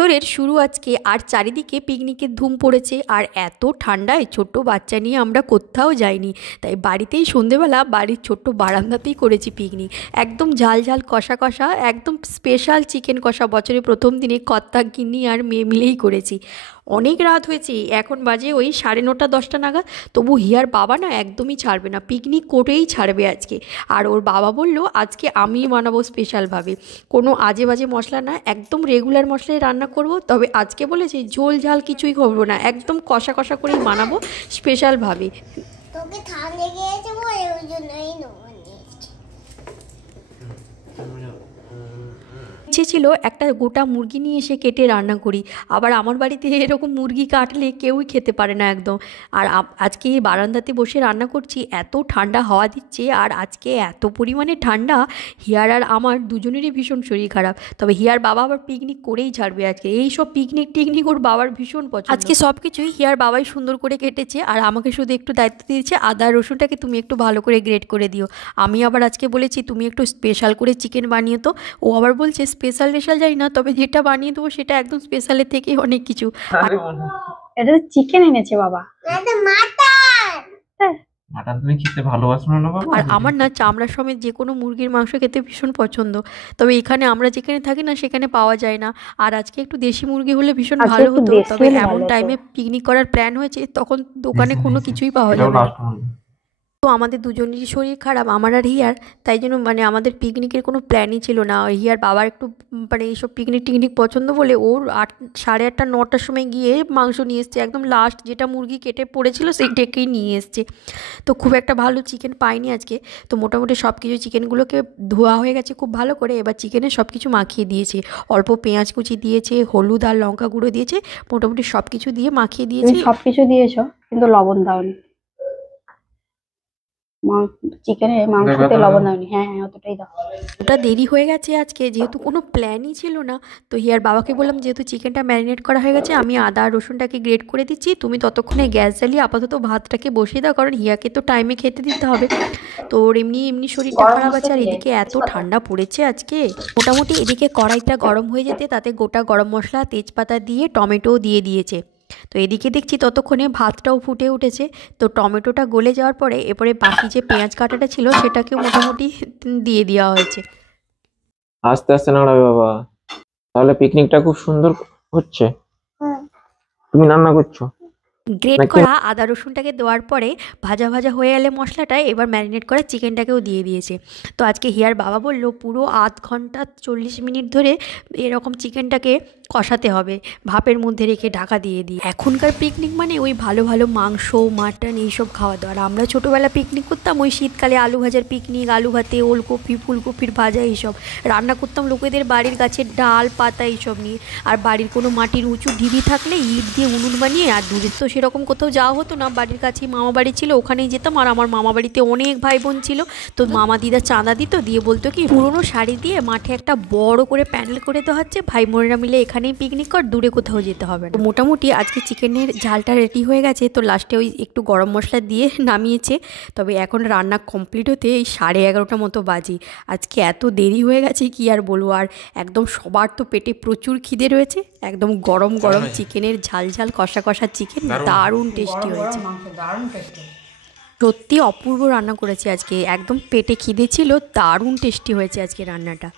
তোরের শুরু আজকে আর চারিদিকে পিকনিকের ধুম পড়েছে। আর এত ঠান্ডায় ছোট্ট বাচ্চা নিয়ে আমরা কোথাও যাইনি, তাই বাড়িতেই সন্ধেবেলা বাড়ির ছোট্ট বারান্দাতেই করেছি পিকনিক। একদম ঝাল ঝাল কষা কষা, একদম স্পেশাল চিকেন কষা। বছরের প্রথম দিনে কর্তা গিন্নি আর মেয়ে মিলেই করেছি। অনেক রাত হয়েছে, এখন বাজে ওই 9:30 10টা নাগাদ। তবু হিয়ার বাবা না একদমই ছাড়বে না, পিকনিক করেই ছাড়বে আজকে। আর ওর বাবা বলল আজকে আমিই বানাবো স্পেশালভাবে, কোনো আজে বাজে মশলা না, একদম রেগুলার মশলায় রান্না করব। তবে আজকে বলেছে ঝোল ঝাল কিছুই করবো না, একদম কষা কষা করেই বানাবো স্পেশালভাবে। তোকে ঠান্ডা লেগেছে বলে ওই জন্যই ইচ্ছে ছিল একটা গোটা মুরগি নিয়ে এসে কেটে রান্না করি, আবার আমার বাড়িতে এরকম মুরগি কাটলে কেউই খেতে পারে না একদম। আর আজকে এই বারান্দাতে বসে রান্না করছি, এত ঠান্ডা হাওয়া দিচ্ছে। আর আজকে এত পরিমাণে ঠান্ডা, হিয়ার আর আমার দুজনেরই ভীষণ শরীর খারাপ। তবে হিয়ার বাবা আবার পিকনিক করেই ছাড়বে আজকে। এই সব পিকনিক টিকনিক ওর বাবার ভীষণ পছন্দ। আজকে সব কিছুই হিয়ার বাবাই সুন্দর করে কেটেছে, আর আমাকে শুধু একটু দায়িত্ব দিয়েছে আদা রসুনটাকে তুমি একটু ভালো করে গ্রেট করে দিও। আমি আবার আজকে বলেছি তুমি একটু স্পেশাল করে চিকেন বানিয়ে। তো ও আবার বলছে স্পেশাল যাই না, তবে যেটা বানিয়ে দেবো সেটা একদম স্পেশালের থেকে অনেক কিছু। এটা তো চিকেন এনেছে বাবা। মাটন তুমি খেতে ভালোবাসো না বাবা? আর আমার না চামড়া সমেত যে কোনো মুরগির মাংস খেতে ভীষণ পছন্দ, তবে এখানে আমরা যেখানে থাকি না সেখানে পাওয়া যায় না। আর আজকে একটু দেশি মুরগি হলে ভীষণ ভালো হতো, তবে এমন টাইমে পিকনিক করার প্ল্যান হয়েছে, তখন দোকানে কোনো কিছুই পাওয়া যাবে না। তো আমাদের দুজনেরই শরীর খারাপ, আমার আর হিয়ার, তাই জন্য মানে আমাদের পিকনিকের কোনো প্ল্যানই ছিল না। হিয়ার বাবার একটু মানে এইসব পিকনিক টিকনিক পছন্দ বলে ওর 8:30 9টার সময় গিয়ে মাংস নিয়ে এসছে, একদম লাস্ট যেটা মুরগি কেটে পড়েছিল সেইটাকেই নিয়ে এসছে। তো খুব একটা ভালো চিকেন পাইনি আজকে। তো মোটামুটি সব কিছু চিকেনগুলোকে ধোয়া হয়ে গেছে খুব ভালো করে, এবার চিকেনে সব কিছু মাখিয়ে দিয়েছে। অল্প পেঁয়াজ কুচি দিয়েছে, হলুদ আর লঙ্কা গুঁড়ো দিয়েছে, মোটামুটি সব কিছু দিয়ে মাখিয়ে দিয়েছে। সব কিছু দিয়েছো কিন্তু লবণ দাওনি, চিকেনের মাংসতে লবণ দাওনি। হ্যাঁ হ্যাঁ অতটাই দাও। ওটা দেরি হয়ে গেছে আজকে, যেহেতু কোনো প্ল্যানই ছিল না। তো হিয়ার বাবাকে বললাম যেহেতু চিকেনটা ম্যারিনেট করা হয়ে গেছে, আমি আদা আর রসুনটাকে গ্রেট করে দিচ্ছি, তুমি ততক্ষণে গ্যাস জ্বালিয়ে আপাতত ভাতটাকে বসিয়ে দাও, কারণ হিয়াকে তো টাইমে খেতে দিতে হবে। তো ওর এমনি এমনি শরীরটা খারাপ আছে, আর এদিকে এত ঠান্ডা পড়েছে আজকে। মোটামুটি এদিকে কড়াইটা গরম হয়ে যেতে তাতে গোটা গরম মশলা তেজপাতা দিয়ে টমেটোও দিয়ে দিয়েছে। তো এদিকে দেখছি ততক্ষণে ভাতটাও ফুটে উঠেছে। তো টমেটোটা গলে যাওয়ার পরে এরপরে বাকি যে পেঁয়াজ কাটাটা ছিল সেটাকেও মোটামুটি দিয়ে দেওয়া হয়েছে। আস্তে আস্তে নাড়াবে বাবা, তাহলে পিকনিকটা খুব সুন্দর হচ্ছে। তুমি রান্না করছো। গ্রেট করা আদা রসুনটাকে দেওয়ার পরে ভাজা ভাজা হয়ে এলে মশলাটা এবার ম্যারিনেট করা চিকেনটাকেও দিয়ে দিয়েছে। তো আজকে হিয়ার বাবা বলল পুরো 8 ঘন্টা 40 মিনিট ধরে এরকম চিকেনটাকে কষাতে হবে, ভাপের মধ্যে রেখে ঢাকা দিয়ে দিই। এখনকার পিকনিক মানে ওই ভালো ভালো মাংস মাটন এইসব খাওয়া দাওয়া। আর আমরা ছোটোবেলা পিকনিক করতাম ওই শীতকালে আলু ভাজার পিকনিক, আলু ভাতে ওলকপি ফুলকপির ভাজা এইসব রান্না করতাম লোকেদের বাড়ির গাছের ডাল পাতা এইসব নিয়ে। আর বাড়ির কোনো মাটির উঁচু ঢিবি থাকলে ইট দিয়ে উনুন বানিয়ে, আর দূরের তো সেরকম কোথাও যাওয়া হতো না, বাড়ির কাছেই মামা বাড়ি ছিল, ওখানেই যেতাম। আর আমার মামা বাড়িতে অনেক ভাই বোন ছিল, তো মামা দিদা চাঁদা দিত, দিয়ে বলতো কি পুরোনো শাড়ি দিয়ে মাঠে একটা বড় করে প্যান্ডেল করে দেওয়া হচ্ছে, ভাই বোনেরা মিলে এখানেই পিকনিক কর, দূরে কোথাও যেতে হবে না। মোটামুটি আজকে চিকেনের ঝালটা রেডি হয়ে গেছে। তো লাস্টে ওই একটু গরম মশলা দিয়ে নামিয়েছে। তবে এখন রান্না কমপ্লিট হতে এই 11:30 মতো বাজে। আজকে এত দেরি হয়ে গেছে কি আর বলবো। আর একদম সবার তো পেটে প্রচুর খিদে রয়েছে। একদম গরম গরম চিকেনের ঝাল ঝাল কষা কষা চিকেন দারুণ টেস্টি হয়েছে, সত্যি অপূর্ব রান্না করেছি আজকে। একদম পেটে খিদে ছিল, দারুণ টেস্টি হয়েছে আজকে রান্নাটা।